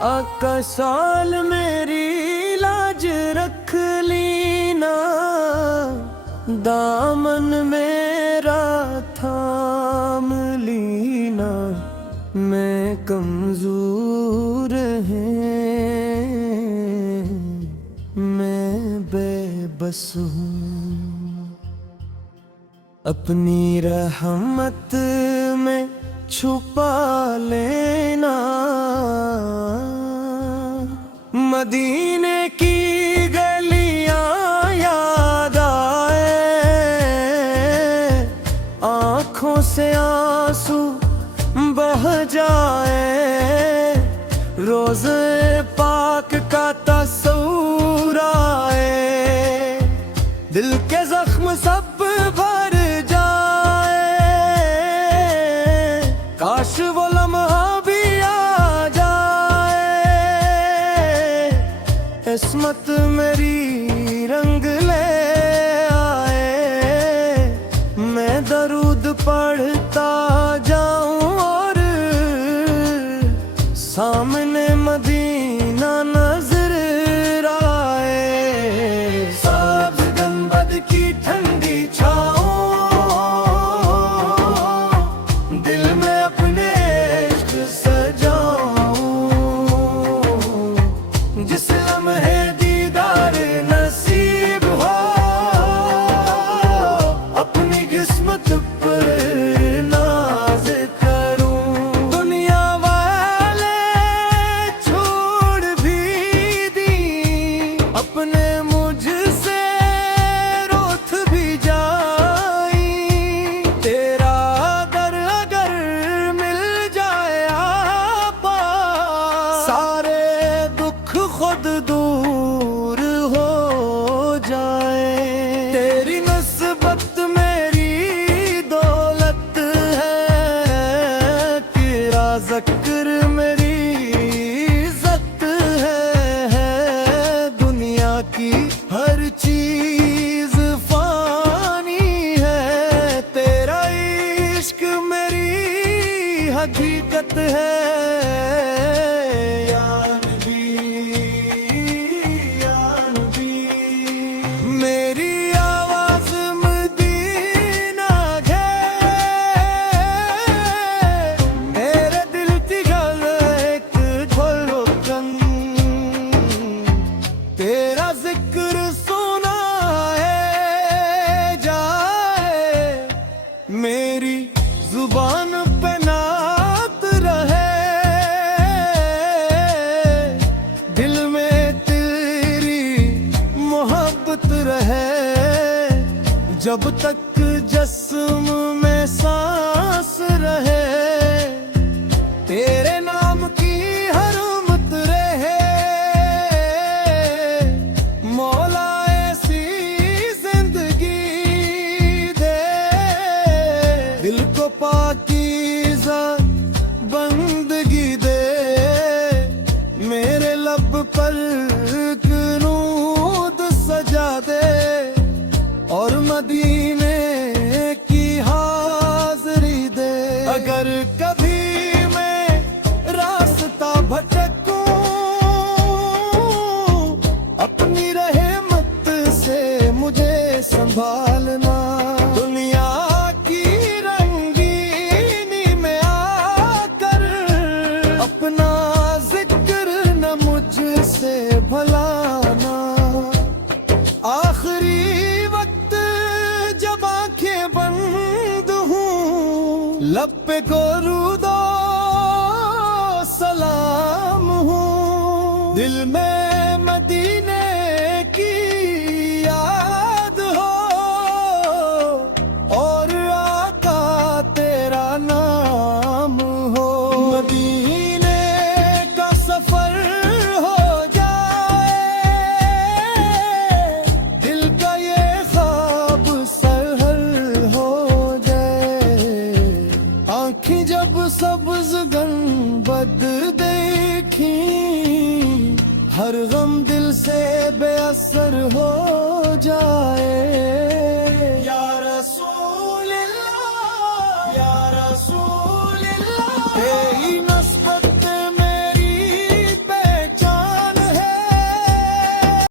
आका साल मेरी लाज रख लीना, दामन मेरा थाम लीना। मैं कमजोर है, मैं बेबस हूँ। अपनी रहमत में छुपा लेना। मदीने की गलियां याद आए, आँखों से आंसू बह जाए। रोज़े पाक का तस्वूर आए, दिल के जख्म सब भर जाए। काश वो लम्हा भी आ जाए। किस्मत मेरी रंग ले आए, मैं दरूद पढ़ता जाऊं और सामने मदीना नजर आए। साब्ज़ गुंबद की ठंडी छाओं, दिल में अपने इश्क सजाऊं। जिस लम्हे दीदार नसीब हो, अपनी किस्मत पर नाज करूं। दुनिया वाले छोड़ भी दी, अपने मुझसे रोथ भी जाई। तेरा दर अगर मिल जाए आपा, सारे दुख खुद दूर हो जाए। तेरी नस्बत मेरी दौलत है, तेरा ज़िक्र मेरी इज़्ज़त है। दुनिया की हर चीज फानी है, तेरा इश्क मेरी हकीकत है। या नबी, या नबी। मेरी आवाज मदीना है, मेरे दिल की गल एक धड़कन। तेरा जिक्र सुनाए जाए, मेरी जुबान पे नात रहे। दिल में तेरी मोहब्बत रहे, जब तक जिस्म में सांस रहे। तेरे नाम की हरमत रहे, मौला ऐसी जिंदगी दे। दिल को पाकीज़ा बंदगी दे, मेरे लब पर कुनूद सजा दे। और मदीने की हाज़री दे। अगर कभी मैं रास्ता भटकूं, अपनी रहमत से मुझे संभालना। दुनिया की रंगीनी में आकर अपना जिक्र न मुझसे भलाना। आखिरी वक्त जब आंखें बंद हूँ, लब पे दुरूदो सलाम हूँ। दिल में मदीने की याद हो, और आका तेरा नाम हो। मदीने का सफर हो जाए, दिल का ये ख्वाब सरहल हो जाए। आँखें जब सब्ज़ गुंबद देखी, हर गम दिल से बेअसर हो जाए।